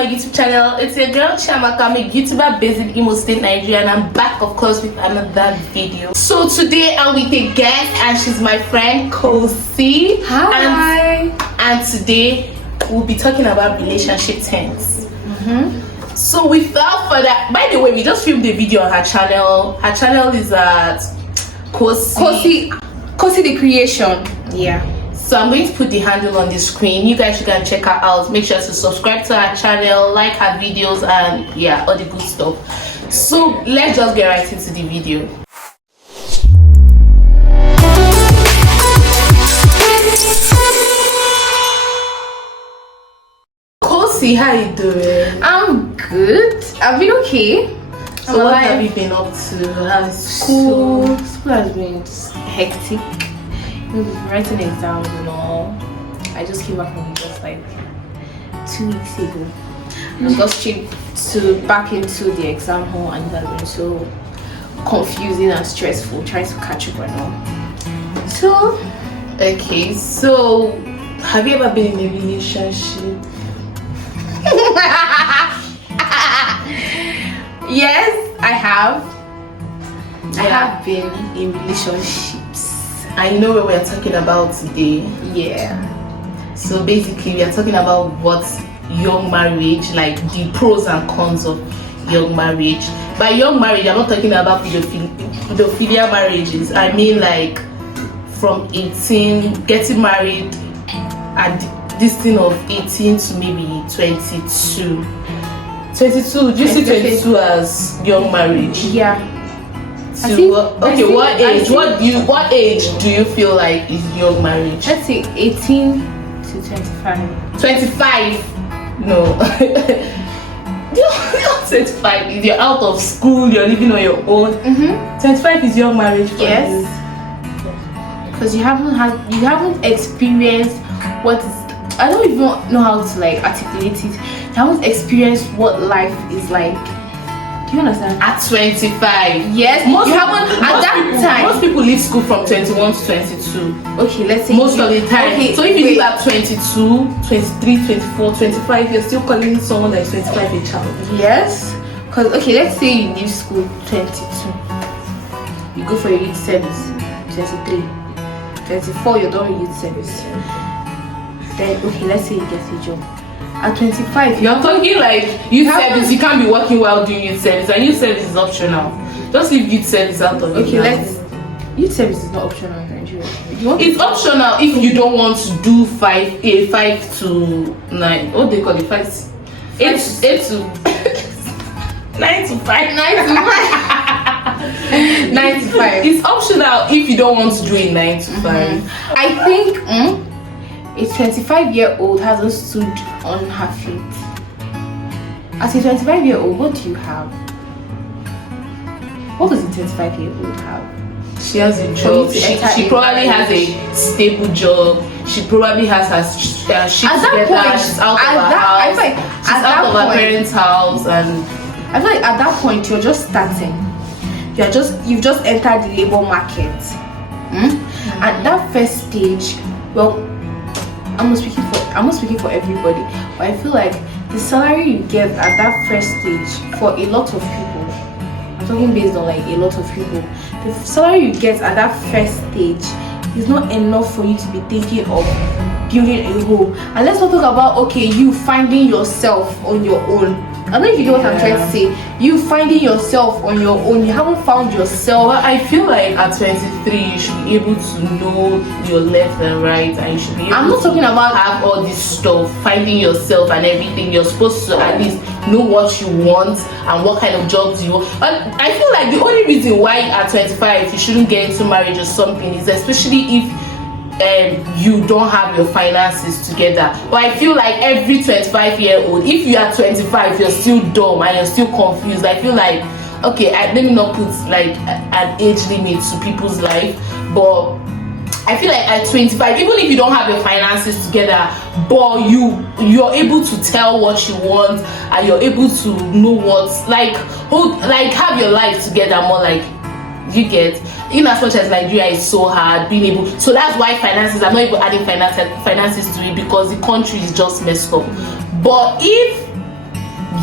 my YouTube channel. It's your girl Chiamaka. I'm a YouTuber based in Imo State, Nigeria, and I'm back of course with another video. So today I'm with a guest and she's my friend Kosi. Hi. And today we'll be talking about relationship terms. So without further, by the way, we just filmed a video on her channel. Her channel is at Kosi the Creation. Yeah. So I'm going to put the handle on the screen. You guys should go and check her out. Make sure to subscribe to her channel, like her videos, and yeah, all the good stuff. So let's just get right into the video. Kosi, how you doing? I'm good. I've been okay. So what have you been up to? How's School has been just hectic. We've been writing exams and all. I just came back from it just like 2 weeks ago. I got straight back into the exam hall, and it has been so confusing and stressful trying to catch up and all. So okay, so have you ever been in a relationship? yes, I have. Yeah. I have been in relationships. I know what we're talking about today. Yeah. So basically we are talking about what young marriage, like the pros and cons of young marriage. By young marriage, I'm not talking about pedophilia marriages. I mean like from 18, getting married at this thing of 18 to maybe 22. 22, do you see 22 as young marriage? Yeah. What age do you feel like is young marriage? Let's say 18 to 25. 25? No. You're 25. If you're out of school, you're living on your own. 25 is young marriage for you. Because you haven't experienced what is, I don't even know how to like articulate it. You haven't experienced what life is like. Do you understand? At 25. Yes. Most people leave school from 21 to 22. Okay, let's say most of the time. Okay, so if you leave at 22, 23, 24, 25, you're still calling someone that is 25 a child. Yes. Because okay, let's say you leave school 22. You go for your youth service 23. 24, you're done with youth service. Then okay, let's say you get a job. At 25, you're talking like youth service. You can't be working while doing youth service, and youth service is optional. Just leave youth service out of it. Okay, youth service is not optional in Nigeria. It's optional if you don't want to do 5 to 9. What they call it? 8 to 9 to 5. 9 to 5. It's optional if you don't want to do it 9 to 5. I think a 25-year-old hasn't stood on her feet. As a 25-year-old, what do you have? What does a 25-year-old have? She has a job. She probably has a stable job. She probably has her shit together. She's out of her house. She's out of her parents' house, and I feel like at that point you're just starting. You've just entered the labor market. At that first stage, well, I'm not speaking for everybody, but I feel like the salary you get at that first stage for a lot of people, I'm talking based on like a lot of people, the salary you get at that first stage is not enough for you to be thinking of building a home. And let's not talk about you finding yourself on your own. I don't know if you know what I'm trying to say. You finding yourself on your own. You haven't found yourself. Well, I feel like at 23 you should be able to know your left and right, and you should be able I'm not talking about have all this stuff, finding yourself and everything. You're supposed to at least know what you want and what kind of jobs you want. But I feel like the only reason why at 25 you shouldn't get into marriage or something is especially if you don't have your finances together. But I feel like every 25-year-old, if you are 25, you're still dumb and you're still confused. I feel like okay, let me not put like an age limit to people's life, but I feel like at 25, even if you don't have your finances together, but you're able to tell what you want and you're able to know what's like have your life together more, like you get, in as much as Nigeria is so hard being able, so that's why finances, I'm not even adding finances to it because the country is just messed up. But if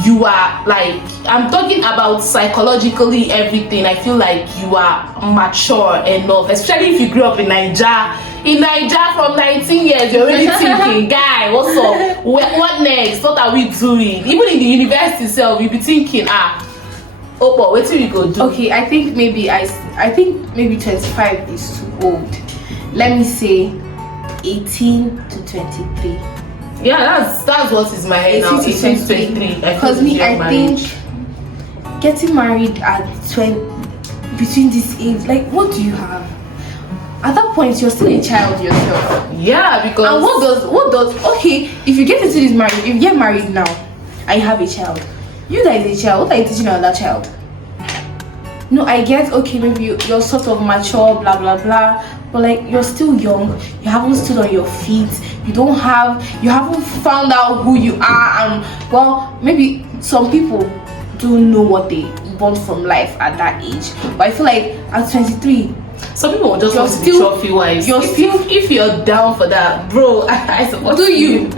you are like, I'm talking about psychologically everything. I feel like you are mature enough, especially if you grew up in Nigeria. In Nigeria from 19 years, you're already thinking, guy, what's up? What next? What are we doing? Even in the university itself, you'll be thinking, oh, but what will we go do? Okay, I think maybe 25 is too old. Let me say 18 to 23. Yeah, that's what is my head now. 18 to 23. Because I think getting married at 20, between this age, like, what do you have? At that point, you're still a child yourself. Yeah, because and what does okay, if you get into this marriage, if you get married now and you have a child, you that is a child, what are you teaching another child? No, I get, okay, maybe you're sort of mature, blah blah blah, but like, you're still young, you haven't stood on your feet, you haven't found out who you are. And well, maybe some people do know what they want from life at that age, but I feel like at 23, some people will just want to be trophy wives. If you're down for that, bro, I support you.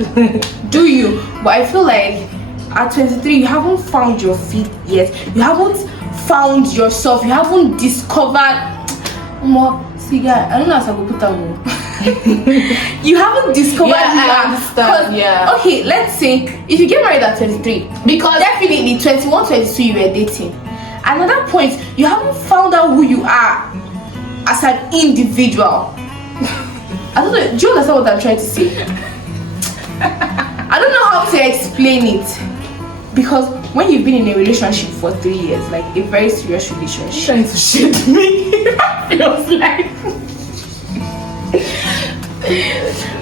Do you? But I feel like at 23, you haven't found your feet yet. You haven't found yourself. You haven't discovered. See, guy, I don't know how to put that more. You haven't discovered. Yeah, I understand. Yeah. Okay, let's say if you get married at 23, because definitely 21, 22, you were dating. At that point, you haven't found out who you are as an individual. I don't know. Do you understand what I'm trying to say? I don't know how to explain it, because when you've been in a relationship for 3 years, like a very serious relationship, trying to shit me. Feels like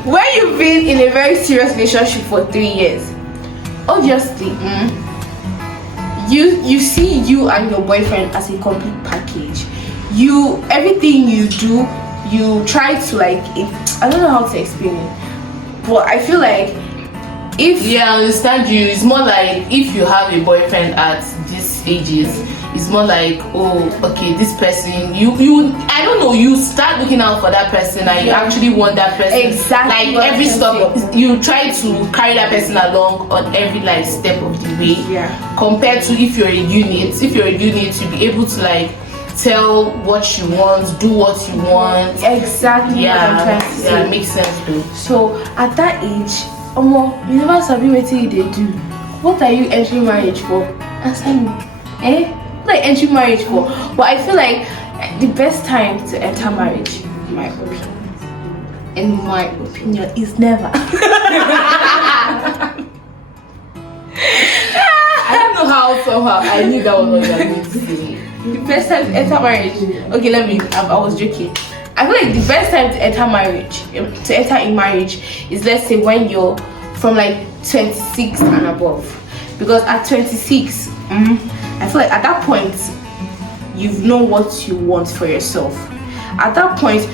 when you've been in a very serious relationship for 3 years, obviously, you see you and your boyfriend as a complete package. Everything you do, you try to like, I don't know how to explain it, but I feel like I understand you. It's more like if you have a boyfriend at these ages, it's more like, oh, okay, this person, I don't know, you start looking out for that person and you actually want that person. Exactly. Like every step, you try to carry that person along on every like step of the way. Yeah. Compared to if you're a unit, you'll be able to like tell what you want, do what you want. Exactly. Yeah, what I'm trying to say. Yeah, it makes sense though. So at that age, you never sabi wetin they do. What are you entering marriage for? Answer me. What are you entering marriage for? But I feel like the best time to enter marriage, in my opinion, is never. I don't know how somehow I knew that was what you were going to say. The best time to enter marriage. Okay, I was joking. I feel like the best time to enter in marriage is, let's say, when you're from like 26 and above. Because at 26, I feel like at that point, you know what you want for yourself. At that point,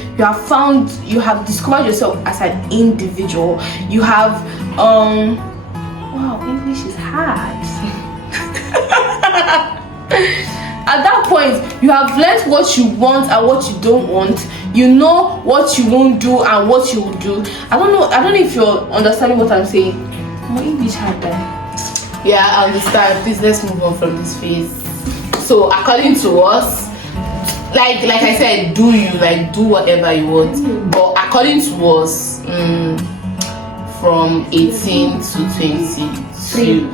you have discovered yourself as an individual. You have, wow, English is hard. At that point, you have learned what you want and what you don't want. You know what you won't do and what you will do. I don't know if you're understanding what I'm saying. My English hard there. Yeah, I understand. Please, let's move on from this phase. So according to us, like I said, do whatever you want. But according to us, from 18 to 23,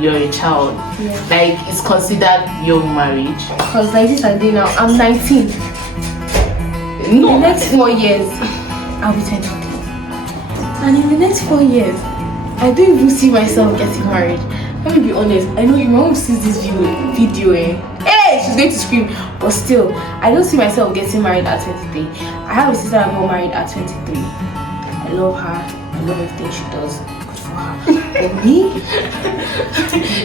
you're a child. Yeah. Like, it's considered your marriage. Because like this I did now, I'm 19. No. In the next 4 years, I'll be 22. And in the next 4 years, I don't even see myself getting married. Let me be honest. I know your mom sees this video. Hey, she's going to scream. But still, I don't see myself getting married at 23. I have a sister that got married at 23. I love her. I love everything she does. Good for her. But me,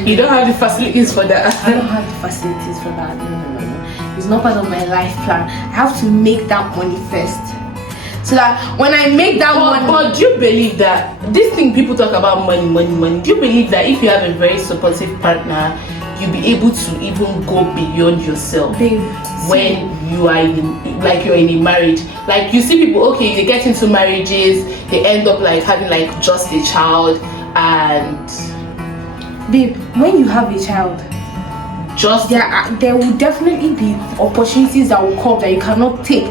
you don't have the facilities for that. I don't have the facilities for that. No. It's not part of my life plan. I have to make that money first. So that when I make that money. But do you believe that this thing people talk about money? Do you believe that if you have a very supportive partner, you'll be able to even go beyond yourself? Babe, when you are you're in a marriage? Like, you see people, okay, they get into marriages, they end up like having like just a child, and babe, when you have a child, Just there will definitely be opportunities that will come that you cannot take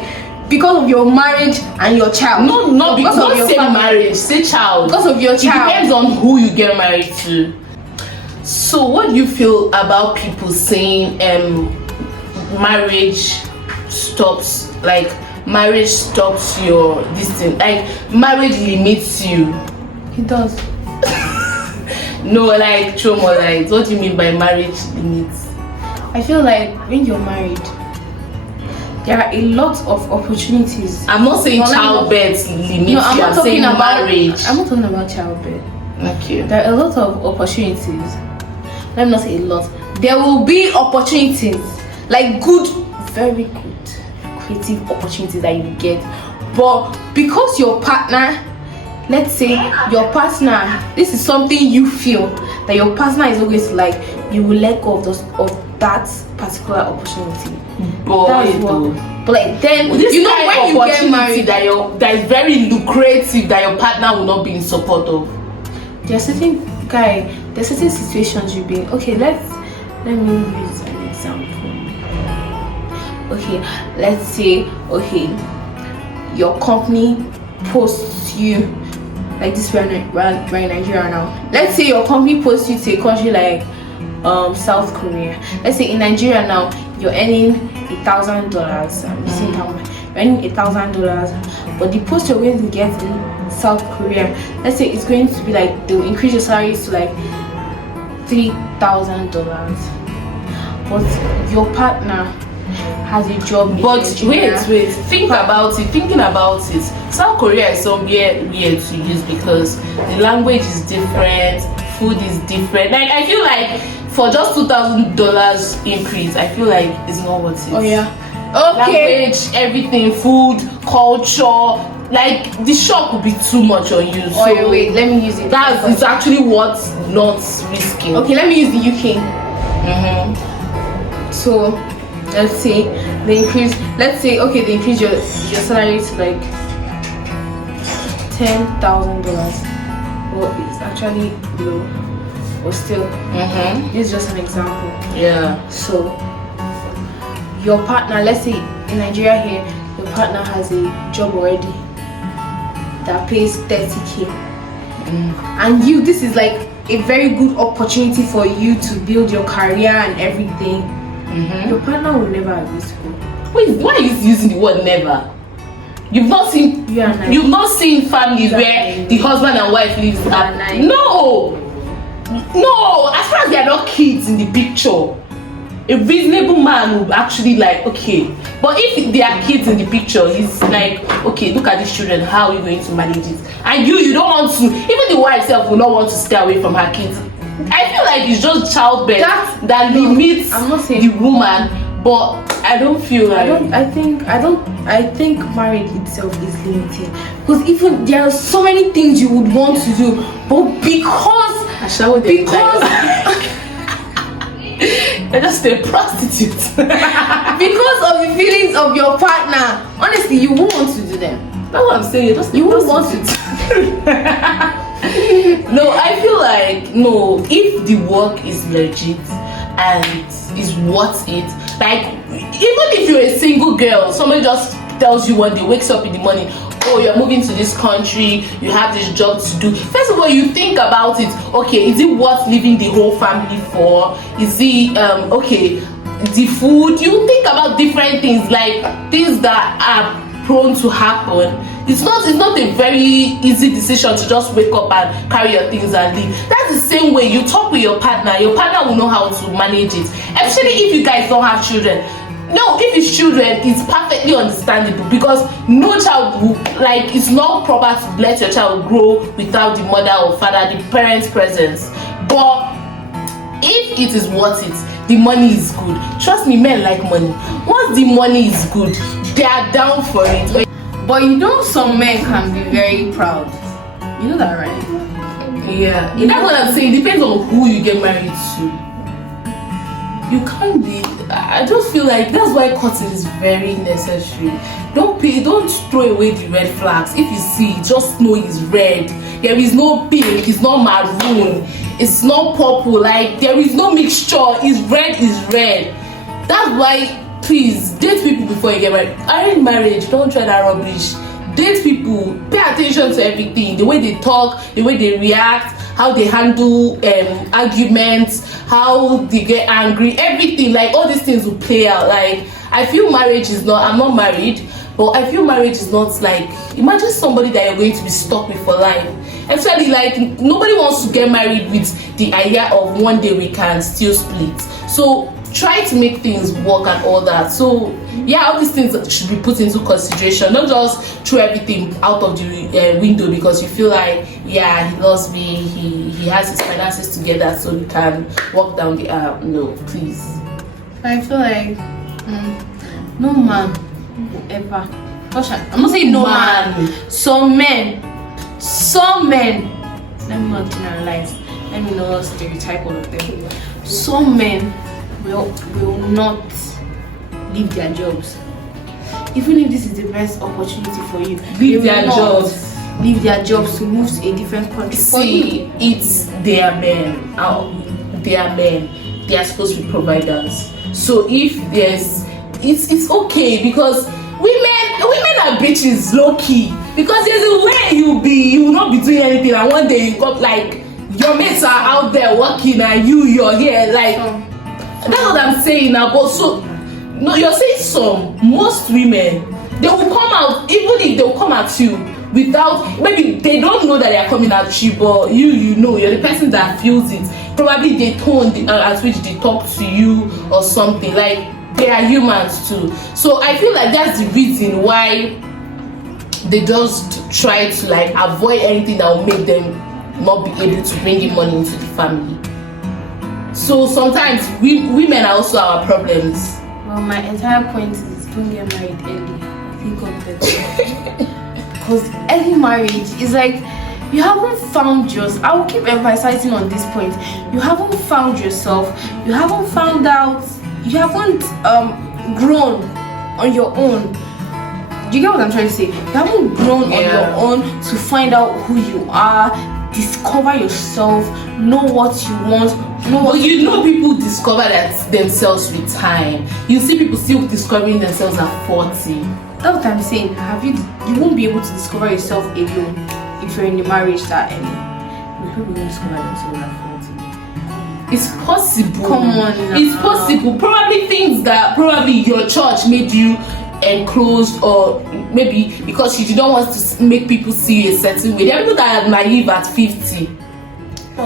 because of your marriage and your child. not because of your family. marriage, say child. Because of your It child. depends on who you get married to. So what do you feel about people saying marriage stops your this thing, like marriage limits you? It does. No, like throw more light. What do you mean by marriage limits? I feel like when you're married, there are a lot of opportunities. I'm not saying No, let me childbirth limits No, you. I'm not I'm talking saying about marriage. I'm not talking about childbirth. Okay. There are a lot of opportunities. Let me not say a lot. There will be opportunities, like good, very good, creative opportunities that you get. But because your partner, let's say your partner, this is something you feel that your partner is always like, you will let go of that particular opportunity. That's what. But like then, This you know, kind when of you get opportunity married, that is very lucrative that your partner will not be in support of. there's certain situations you've been. Okay, let me use an example. Okay, let's say, your company posts you, like this, we're in Nigeria now. Let's say your company posts you to a country like South Korea. Let's say in Nigeria now, you're earning $1,000. I'm using that one. You're earning $1,000, but the post you're going to get in South Korea, let's say it's going to be like, they'll increase your salaries to like $3,000. But your partner has a job in But Nigeria. wait, thinking about it, South Korea is somewhere weird to use because the language is different, food is different. Like I feel like for just $2,000 increase, I feel like it's not worth it. Oh yeah. Okay. Language, everything, food, culture, like the shock would be too much on you. Oh yeah, wait, let me use it. It's actually what's not risking. Okay, let me use the UK. Mm-hmm. So let's say they increase your salary to like $10,000. Well, it's actually low, but still, this is just an example. Yeah. So your partner, let's say in Nigeria here, your partner has a job already that pays 30K, and this is like a very good opportunity for you to build your career and everything. Your partner will never agree to go. Wait, why are you using the word never? You've not seen families where the husband and wife live at no, as far as they are not kids in the picture, a reasonable man will actually like, okay. But if there are kids in the picture, he's like, okay, look at these children, how are you going to manage it? And you don't want to, even the wife herself will not want to stay away from her kids. I feel like it's just childbirth that limits the woman, but I don't feel like I think marriage itself is limiting, because even there are so many things you would want to do, but because you're just a prostitute. because of the feelings of your partner, honestly, you won't want to do them. That's what I'm saying. You won't want to. No, I feel like if the work is legit and is worth it, like even if you're a single girl, somebody just tells you one day, wakes up in the morning, oh, you're moving to this country, you have this job to do. First of all, you think about it. Okay, is it worth leaving the whole family for? Is it okay, the food? You think about different things, like things that are prone to happen. It's not a very easy decision to just wake up and carry your things and leave. That's the same way you talk with your partner will know how to manage it, especially if you guys don't have children. No, if it's children, it's perfectly understandable, because no child will, like, it's not proper to let your child grow without the mother or father, the parents' presence. But if it is worth it, the money is good. Trust me, men like money. Once the money is good, they are down for it. But you know, some men can be very proud. You know that, right? Yeah, that's what I'm saying. It depends on who you get married to. you can't be. I just feel like that's why cutting is very necessary. Don't throw away the red flags. If you see it, just know it's red. There is no pink, it's not maroon, it's not purple, like there is no mixture. It's red, is red. That's why, please date people before you get married. Arranged marriage, don't try that rubbish. Date people, pay attention to everything, the way they talk, the way they react, how they handle arguments, how they get angry, everything. Like all these things will play out. Like I feel marriage is not, I'm not married, but I feel marriage is not like, imagine somebody that you're going to be stuck with for life. Actually, like nobody wants to get married with the idea of one day we can still split. So try to make things work and all that. So yeah, all these things should be put into consideration, not just throw everything out of the window because you feel like, yeah, he loves me, he has his finances together, so we can walk down the aisle. No, please. I feel like no man will ever. I'm not saying no man. Some men. Let me not generalize. Let me not stereotype all of them. Some men will not leave their jobs, even if this is the best opportunity for you. Leave their jobs. Leave their jobs to move to a different country. See, it's their men. They are men. They are supposed to be providers. So if there's, it's okay because women are bitches low key. Because there's a way you will not be doing anything, and one day you got like your mates are out there working and you're here like. That's what I'm saying now. But so no, you're saying most women, they will come out, even if they'll come at you without, maybe they don't know that they are coming at you, but you know, you're the person that feels it. Probably they tone at which they talk to you or something. Like they are humans too. So I feel like that's the reason why they just try to like avoid anything that will make them not be able to bring in money into the family. So sometimes women are also our problems. Well, my entire point is don't get married early. I think of better. Because early marriage is like you haven't found yours. I will keep emphasizing on this point. You haven't found yourself. You haven't found out. You haven't grown on your own. Do you get what I'm trying to say? You haven't grown on your own to find out who you are, discover yourself, know what you want. But you know, people discover that themselves with time. You see people still discovering themselves at 40. That's what I'm saying. You won't be able to discover yourself alone if you're in a marriage that early. People won't discover themselves at 40. It's possible. Come on now. It's possible. Probably things that probably your church made you enclosed, or maybe because you didn't want to make people see you a certain way. There are people that are naive at 50.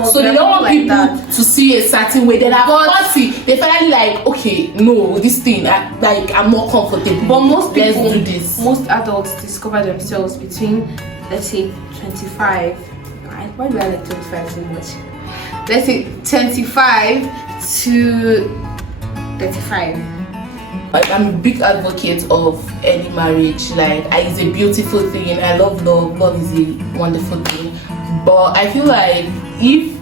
So they don't want like people to see a certain way. Then at 40, they finally like, okay, no, this thing, I'm not comfortable. But most people, let's do this. Most adults discover themselves between, let's say, 25. Why do I like 25 so much? Let's say 25 to 35. I'm a big advocate of early marriage. Like, it's a beautiful thing. I love love. Love is a wonderful thing. But I feel like if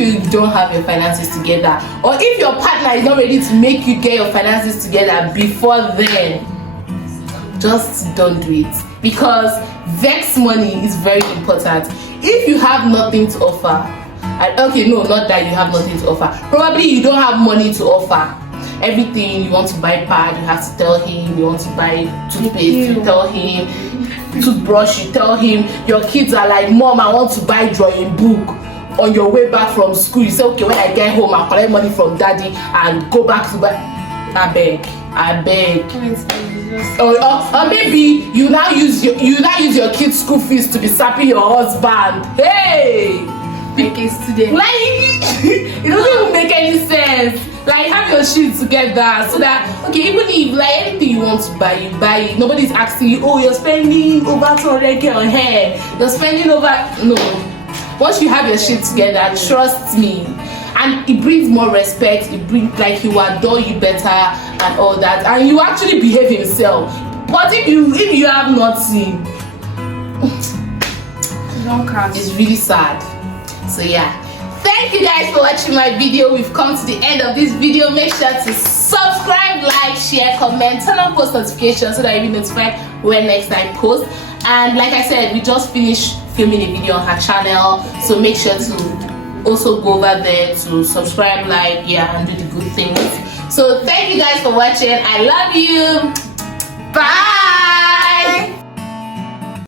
you don't have your finances together, or if your partner is not ready to make you get your finances together before then, just don't do it. Because vex money is very important. If you have nothing to offer, okay, no, not that you have nothing to offer. Probably you don't have money to offer. Everything, you want to buy pad, you have to tell him. You want to buy toothpaste, you tell him. Toothbrush, you tell him. Your kids are like, Mom, I want to buy drawing book. On your way back from school, you say, okay, when I get home, I'll collect money from daddy and go back to buy. I beg. Or maybe you now use your kids' school fees to be sapping your husband. Hey, like a student. Like it doesn't even make any sense. Like, have your shit together so that, okay, even if like anything you want to buy, you buy it. Nobody's asking you, oh, you're spending over 200k on hair. You're spending over. No. Once you have your shit together, trust me, and it brings more respect. It brings, like, he will adore you better and all that, and you actually behave himself. But if you have nothing, don't count. It's really sad. So yeah, thank thank you guys for watching my video. We've come to the end of this video. Make sure to subscribe, like, share, comment, turn on post notifications so that you'll be notified when next I post. And like I said, we just finished filming a video on her channel, so make sure to also go over there to subscribe, like, yeah, and do the good things. So thank you guys for watching. I love you.